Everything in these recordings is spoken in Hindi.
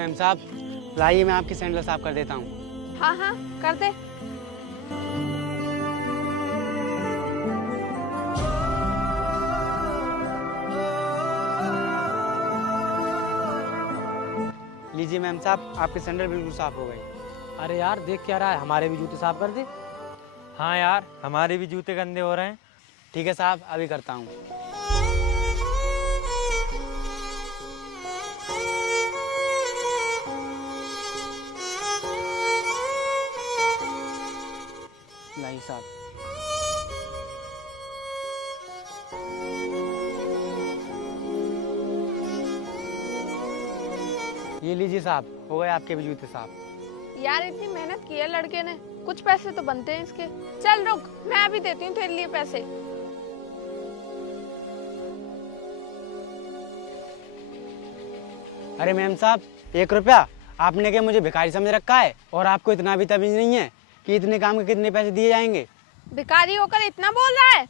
मैम साहब, लाइए मैं आपकी सैंडल साफ कर देता हूँ। हाँ हाँ कर दे। लीजिए मैम साहब, आपके सैंडल बिल्कुल साफ हो गए। अरे यार देख क्या रहा है, हमारे भी जूते साफ कर दे। हाँ यार, हमारे भी जूते गंदे हो रहे हैं। ठीक है साहब, अभी करता हूँ। लाइए साहब। ये लीजिए साहब, हो गए आपके भी जूते साफ। यार इतनी मेहनत की है लड़के ने, कुछ पैसे तो बनते हैं इसके। चल रुक, मैं अभी देती हूँ तेरे लिए पैसे। अरे मैम साहब, 1 रुपया? आपने क्या मुझे भिखारी समझ रखा है? और आपको इतना भी तमीज नहीं है कि इतने काम के कितने पैसे दिए जाएंगे? भिखारी होकर इतना बोल रहा है?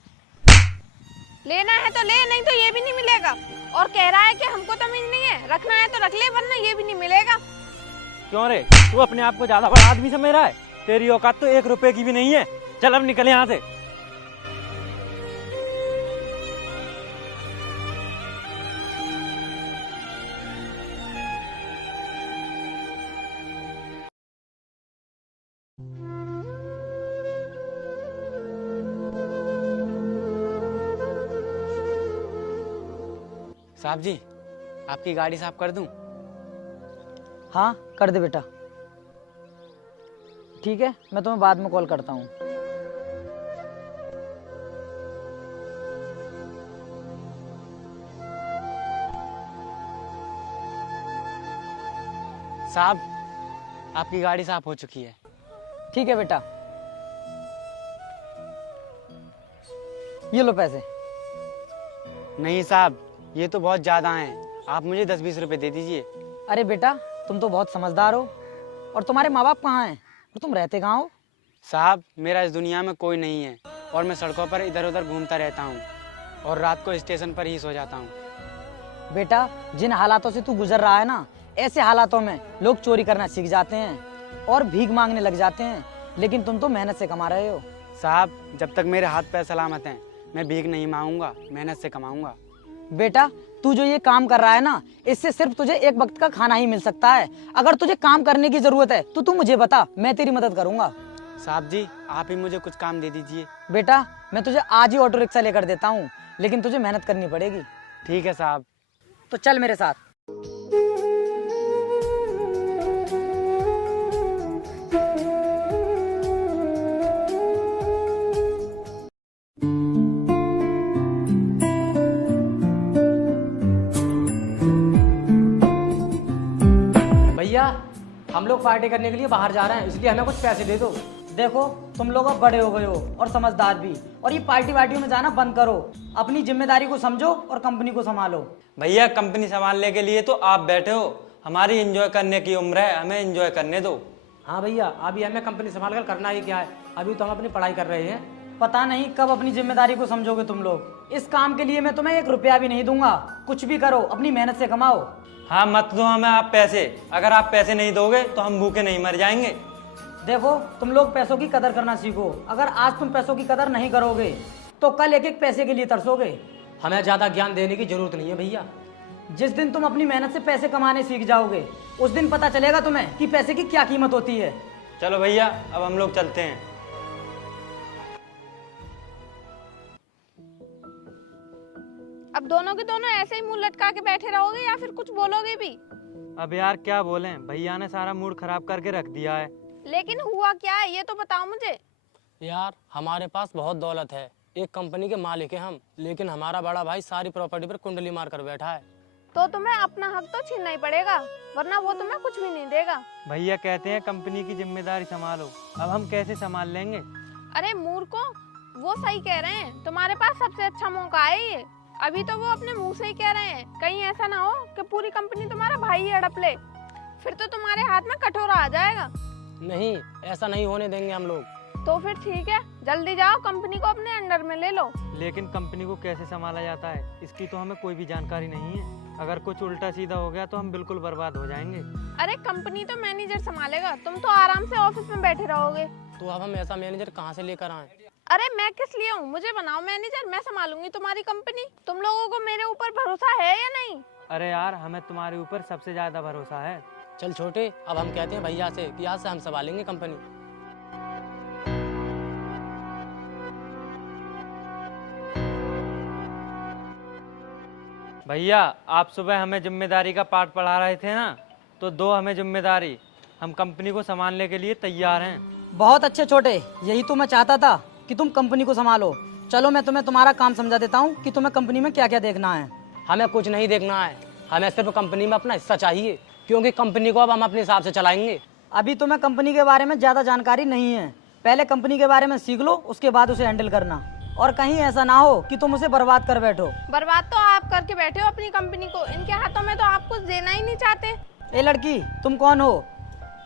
लेना है तो ले, नहीं तो ये भी नहीं मिलेगा। और कह रहा है कि हमको तमीज नहीं है, रखना है तो रख ले वरना ये भी नहीं मिलेगा। क्यों रे, तू अपने आप को ज्यादा बड़ा आदमी समझ रहा है? तेरी औकात तो 1 रुपए की भी नहीं है। चल अब निकल यहाँ से। साहब जी, आपकी गाड़ी साफ कर दूं? हाँ कर दे बेटा। ठीक है, मैं तुम्हें बाद में कॉल करता हूँ। साहब, आपकी गाड़ी साफ हो चुकी है। ठीक है बेटा, ये लो पैसे। नहीं साहब, ये तो बहुत ज्यादा हैं। आप मुझे 10-20 रुपए दे दीजिए। अरे बेटा, तुम तो बहुत समझदार हो। और तुम्हारे माँ बाप कहाँ हैं और तुम रहते कहाँ हो? साहब, मेरा इस दुनिया में कोई नहीं है और मैं सड़कों पर इधर उधर घूमता रहता हूँ और रात को स्टेशन पर ही सो जाता हूँ। बेटा, जिन हालातों से तू गुजर रहा है ना, ऐसे हालातों में लोग चोरी करना सीख जाते हैं और भीख मांगने लग जाते हैं, लेकिन तुम तो मेहनत से कमा रहे हो। साहब, जब तक मेरे हाथ पैर सलामत हैं, मैं भीख नहीं मांगूंगा, मेहनत से कमाऊंगा। बेटा, तू जो ये काम कर रहा है ना, इससे सिर्फ तुझे एक वक्त का खाना ही मिल सकता है। अगर तुझे काम करने की जरूरत है तो तू मुझे बता, मैं तेरी मदद करूंगा। साहब जी, आप ही मुझे कुछ काम दे दीजिए। बेटा, मैं तुझे आज ही ऑटो रिक्शा लेकर देता हूँ, लेकिन तुझे मेहनत करनी पड़ेगी। ठीक है साहब। तो चल मेरे साथ। भैया, हम लोग पार्टी करने के लिए बाहर जा रहे हैं, इसलिए हमें कुछ पैसे दे दो। देखो, तुम लोग अब बड़े हो गए हो और समझदार भी, और ये पार्टी वार्टियों में जाना बंद करो। अपनी जिम्मेदारी को समझो और कंपनी को संभालो। भैया, कंपनी संभालने के लिए तो आप बैठे हो, हमारी एंजॉय करने की उम्र है, हमें एंजॉय करने दो। हाँ भैया, अभी हमें कंपनी संभाल कर करना ही क्या है, अभी तो हम अपनी पढ़ाई कर रहे हैं। पता नहीं कब अपनी जिम्मेदारी को समझोगे तुम लोग। इस काम के लिए मैं तुम्हें 1 रुपया भी नहीं दूंगा। कुछ भी करो, अपनी मेहनत से कमाओ। हाँ, मत दो हमें आप पैसे। अगर आप पैसे नहीं दोगे तो हम भूखे नहीं मर जाएंगे। देखो, तुम लोग पैसों की कदर करना सीखो। अगर आज तुम पैसों की कदर नहीं करोगे तो कल एक एक पैसे के लिए तरसोगे। हमें ज्यादा ज्ञान देने की जरूरत नहीं है भैया। जिस दिन तुम अपनी मेहनत से पैसे कमाने सीख जाओगे, उस दिन पता चलेगा तुम्हें कि पैसे की क्या कीमत होती है। चलो भैया, अब हम लोग चलते हैं। अब दोनों के दोनों ऐसे ही मुंह लटका के बैठे रहोगे या फिर कुछ बोलोगे भी? अब यार क्या बोलें, भैया ने सारा मूड खराब करके रख दिया है। लेकिन हुआ क्या है ये तो बताओ मुझे। यार, हमारे पास बहुत दौलत है, एक कंपनी के मालिक हैं हम, लेकिन हमारा बड़ा भाई सारी प्रॉपर्टी पर कुंडली मार कर बैठा है। तो तुम्हें अपना हक तो छीनना ही पड़ेगा, वरना वो तुम्हें कुछ भी नहीं देगा। भैया कहते हैं कंपनी की जिम्मेदारी संभालो, अब हम कैसे संभाल लेंगे? अरे मूर्खों, वो सही कह रहे हैं, तुम्हारे पास सबसे अच्छा मौका है ये। अभी तो वो अपने मुंह से ही कह रहे हैं, कहीं ऐसा ना हो कि पूरी कंपनी तुम्हारा भाई ही हड़प ले, फिर तो तुम्हारे हाथ में कटोरा आ जाएगा। नहीं, ऐसा नहीं होने देंगे हम लोग। तो फिर ठीक है, जल्दी जाओ, कंपनी को अपने अंडर में ले लो। लेकिन कंपनी को कैसे संभाला जाता है, इसकी तो हमें कोई भी जानकारी नहीं है। अगर कुछ उल्टा सीधा हो गया तो हम बिल्कुल बर्बाद हो जाएंगे। अरे कंपनी तो मैनेजर संभालेगा, तुम तो आराम से ऑफिस में बैठे रहोगे। तो अब हम ऐसा मैनेजर कहाँ से लेकर आए? अरे मैं किस लिए हूँ, मुझे बनाओ मैनेजर, मैं संभालूंगी तुम्हारी कंपनी। तुम लोगों को मेरे ऊपर भरोसा है या नहीं? अरे यार, हमें तुम्हारे ऊपर सबसे ज्यादा भरोसा है। चल छोटे, अब हम कहते हैं भैया से कि आज से हम संभालेंगे कंपनी। भैया, आप सुबह हमें जिम्मेदारी का पाठ पढ़ा रहे थे ना, तो दो हमें जिम्मेदारी। हम कंपनी को संभालने के लिए तैयार हैं। बहुत अच्छे छोटे, यही तो मैं चाहता था कि तुम कंपनी को संभालो। चलो मैं तुम्हें तुम्हारा काम समझा देता हूँ कि तुम्हें कंपनी में क्या क्या देखना है। हमें कुछ नहीं देखना है, हमें सिर्फ कंपनी में अपना हिस्सा चाहिए, क्योंकि कंपनी को अब हम अपने हिसाब से चलाएंगे। अभी तुम्हें कंपनी के बारे में ज़्यादा जानकारी नहीं है, पहले कंपनी के बारे में सीख लो, उसके बाद उसे हैंडल करना। और कहीं ऐसा ना हो कि तुम उसे बर्बाद कर बैठो। बर्बाद तो आप करके बैठे हो अपनी कंपनी को, इनके हाथों में तो आप कुछ देना ही नहीं चाहते। ए लड़की, तुम कौन हो?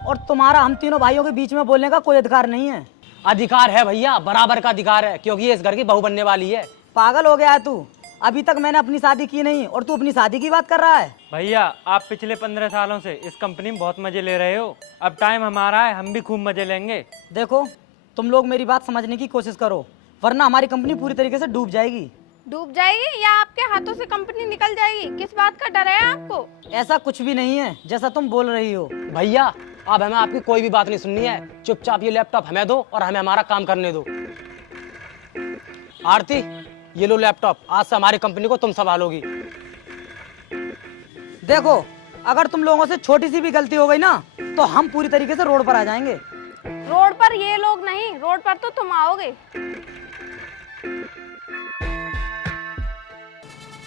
और तुम्हारा हम तीनों भाइयों के बीच में बोलने का कोई अधिकार नहीं है। अधिकार है भैया, बराबर का अधिकार है, क्योंकि ये इस घर की बहू बनने वाली है। पागल हो गया है तू? अभी तक मैंने अपनी शादी की नहीं और तू अपनी शादी की बात कर रहा है। भैया, आप पिछले 15 सालों से इस कंपनी में बहुत मजे ले रहे हो, अब टाइम हमारा है, हम भी खूब मजे लेंगे। देखो, तुम लोग मेरी बात समझने की कोशिश करो, वरना हमारी कंपनी पूरी तरीके से डूब जाएगी। डूब जाएगी या आपके हाथों से कंपनी निकल जाएगी? किस बात का डर है आपको? ऐसा कुछ भी नहीं है जैसा तुम बोल रही हो। भैया, अब हमें आपकी कोई भी बात नहीं सुननी है, चुपचाप ये लैपटॉप हमें दो और हमें हमारा काम करने दो। आरती, ये लो लैपटॉप, आज से हमारी कंपनी को तुम संभालोगी। देखो, अगर तुम लोगों से छोटी सी भी गलती हो गई ना, तो हम पूरी तरीके से रोड पर आ जाएंगे। रोड पर ये लोग नहीं, रोड पर तो तुम आओगे।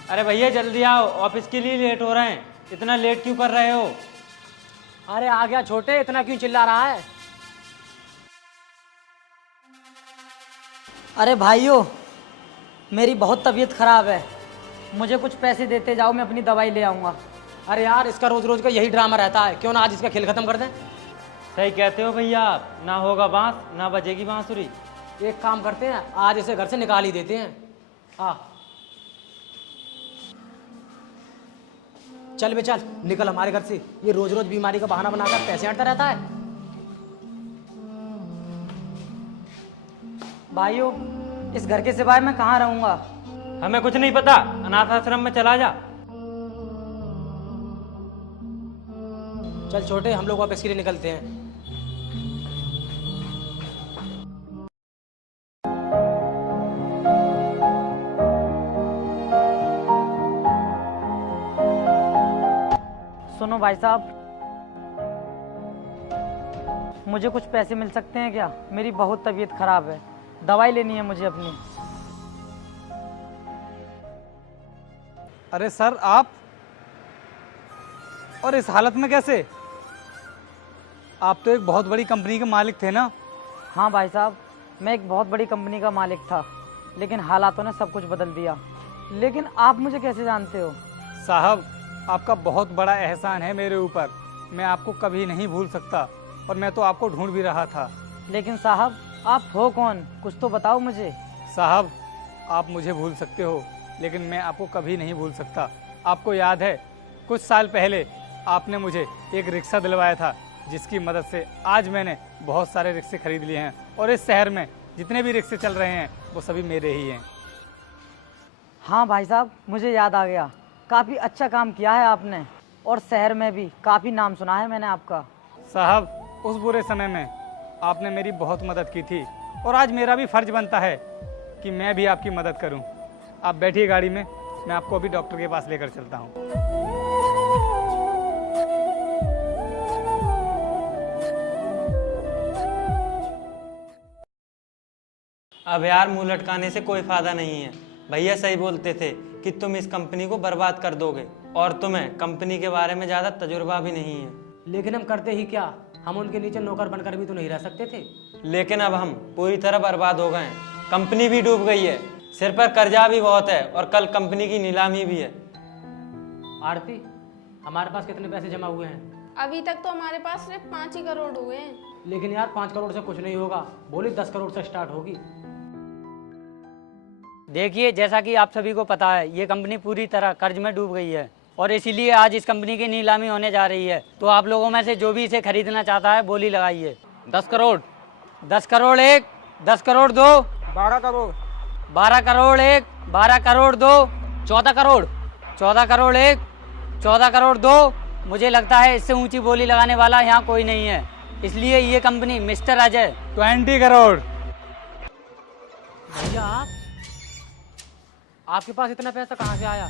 अरे भैया, जल्दी आओ, ऑफिस के लिए लेट हो रहे हैं। इतना लेट क्यों कर रहे हो? अरे आ गया छोटे, इतना क्यों चिल्ला रहा है? अरे भाइयों, मेरी बहुत तबीयत खराब है, मुझे कुछ पैसे देते जाओ, मैं अपनी दवाई ले आऊँगा। अरे यार, इसका रोज रोज का यही ड्रामा रहता है, क्यों ना आज इसका खेल खत्म कर दें? सही कहते हो भैया आप, ना होगा बांस ना बजेगी बांसुरी। एक काम करते हैं, आज इसे घर से निकाल ही देते हैं। हाँ चल बे चल, निकल हमारे घर से। ये रोज रोज बीमारी का बहाना बनाकर पैसे हटता रहता है। भाइयों, इस घर के सिवाय मैं कहाँ रहूँगा? हमें कुछ नहीं पता, अनाथ आश्रम में चला जा। चल छोटे, हम लोग वापस के लिए निकलते हैं। सुनो भाई साहब, मुझे कुछ पैसे मिल सकते हैं क्या? मेरी बहुत तबीयत खराब है, दवाई लेनी है मुझे अपनी। अरे सर, आप और इस हालत में कैसे? आप तो एक बहुत बड़ी कंपनी के मालिक थे ना? हाँ भाई साहब, मैं एक बहुत बड़ी कंपनी का मालिक था, लेकिन हालातों ने सब कुछ बदल दिया। लेकिन आप मुझे कैसे जानते हो? साहब, आपका बहुत बड़ा एहसान है मेरे ऊपर, मैं आपको कभी नहीं भूल सकता, और मैं तो आपको ढूंढ भी रहा था। लेकिन साहब, आप हो कौन? कुछ तो बताओ मुझे। साहब, आप मुझे भूल सकते हो, लेकिन मैं आपको कभी नहीं भूल सकता। आपको याद है, कुछ साल पहले आपने मुझे एक रिक्शा दिलवाया था, जिसकी मदद से आज मैंने बहुत सारे रिक्शे खरीद लिए हैं, और इस शहर में जितने भी रिक्शे चल रहे हैं वो सभी मेरे ही हैं। हाँ भाई साहब, मुझे याद आ गया, काफ़ी अच्छा काम किया है आपने, और शहर में भी काफ़ी नाम सुना है मैंने आपका। साहब, उस बुरे समय में आपने मेरी बहुत मदद की थी, और आज मेरा भी फर्ज बनता है कि मैं भी आपकी मदद करूं। आप बैठिए गाड़ी में, मैं आपको अभी डॉक्टर के पास लेकर चलता हूं। अब यार, मुंह लटकाने से कोई फायदा नहीं है। भैया सही बोलते थे कि तुम इस कंपनी को बर्बाद कर दोगे, और तुम्हें कंपनी के बारे में ज़्यादा तजुर्बा भी नहीं है। लेकिन हम करते ही क्या, हम उनके नीचे नौकर बनकर भी तो नहीं रह सकते थे। लेकिन अब हम पूरी तरह बर्बाद हो गए हैं, कंपनी भी डूब गई है, सिर पर कर्जा भी बहुत है, और कल कंपनी की नीलामी भी है। आरती, हमारे पास कितने पैसे जमा हुए हैं? अभी तक तो हमारे पास सिर्फ 5 ही करोड़ हुए हैं। लेकिन यार, 5 करोड़ से कुछ नहीं होगा, बोली 10 करोड़ से स्टार्ट होगी। देखिए, जैसा कि आप सभी को पता है, ये कंपनी पूरी तरह कर्ज में डूब गई है। और इसीलिए आज इस कंपनी की नीलामी होने जा रही है। तो आप लोगों में से जो भी इसे खरीदना चाहता है बोली लगाइए। 10 करोड़। 10 करोड़ एक, 10 करोड़ दो, 12 करोड़। 12 करोड़ एक, 12 करोड़ दो, 14 करोड़। 14 करोड़ एक, 14 करोड़ दो। मुझे लगता है इससे ऊंची बोली लगाने वाला यहाँ कोई नहीं है, इसलिए ये कंपनी मिस्टर अजय 20 करोड़। भैया आपके पास इतना पैसा कहाँ से आया?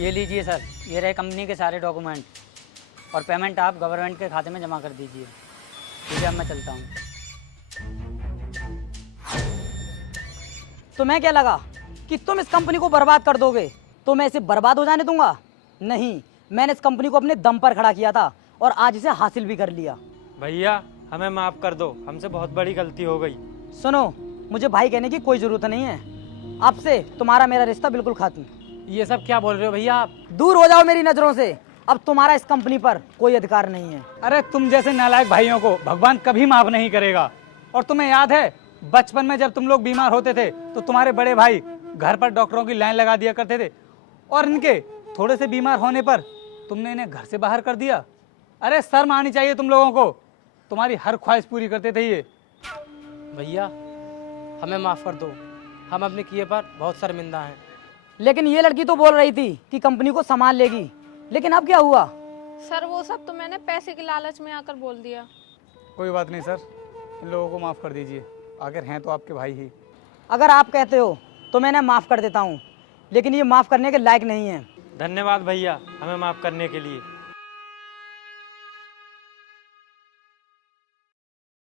ये लीजिए सर, ये रहे कंपनी के सारे डॉक्यूमेंट और पेमेंट आप गवर्नमेंट के खाते में जमा कर दीजिए। ठीक है, अब मैं चलता हूँ। तो मैं क्या लगा कि तुम इस कंपनी को बर्बाद कर दोगे, तो मैं इसे बर्बाद हो जाने दूंगा? नहीं, मैंने इस कंपनी को अपने दम पर खड़ा किया था और आज इसे हासिल भी कर लिया। भैया हमें माफ़ कर दो, हमसे बहुत बड़ी गलती हो गई। सुनो, मुझे भाई कहने की कोई ज़रूरत नहीं है। अब से तुम्हारा मेरा रिश्ता बिल्कुल खत्म। ये सब क्या बोल रहे हो भैया आप? दूर हो जाओ मेरी नज़रों से। अब तुम्हारा इस कंपनी पर कोई अधिकार नहीं है। अरे तुम जैसे नालायक भाइयों को भगवान कभी माफ नहीं करेगा। और तुम्हें याद है बचपन में जब तुम लोग बीमार होते थे तो तुम्हारे बड़े भाई घर पर डॉक्टरों की लाइन लगा दिया करते थे और इनके थोड़े से बीमार होने पर तुमने इन्हें घर से बाहर कर दिया। अरे शर्म आनी चाहिए तुम लोगों को, तुम्हारी हर ख्वाहिश पूरी करते थे ये। भैया हमें माफ़ कर दो, हम अपने किए पर बहुत शर्मिंदा हैं। लेकिन ये लड़की तो बोल रही थी कि कंपनी को संभाल लेगी, लेकिन अब क्या हुआ? सर वो सब तो मैंने पैसे के लालच में आकर बोल दिया। कोई बात नहीं सर, इन लोगों को माफ़ कर दीजिए, आखिर हैं तो आपके भाई ही। अगर आप कहते हो तो मैं इन्हें माफ़ कर देता हूँ, लेकिन ये माफ़ करने के लायक नहीं है। धन्यवाद भैया हमें माफ़ करने के लिए।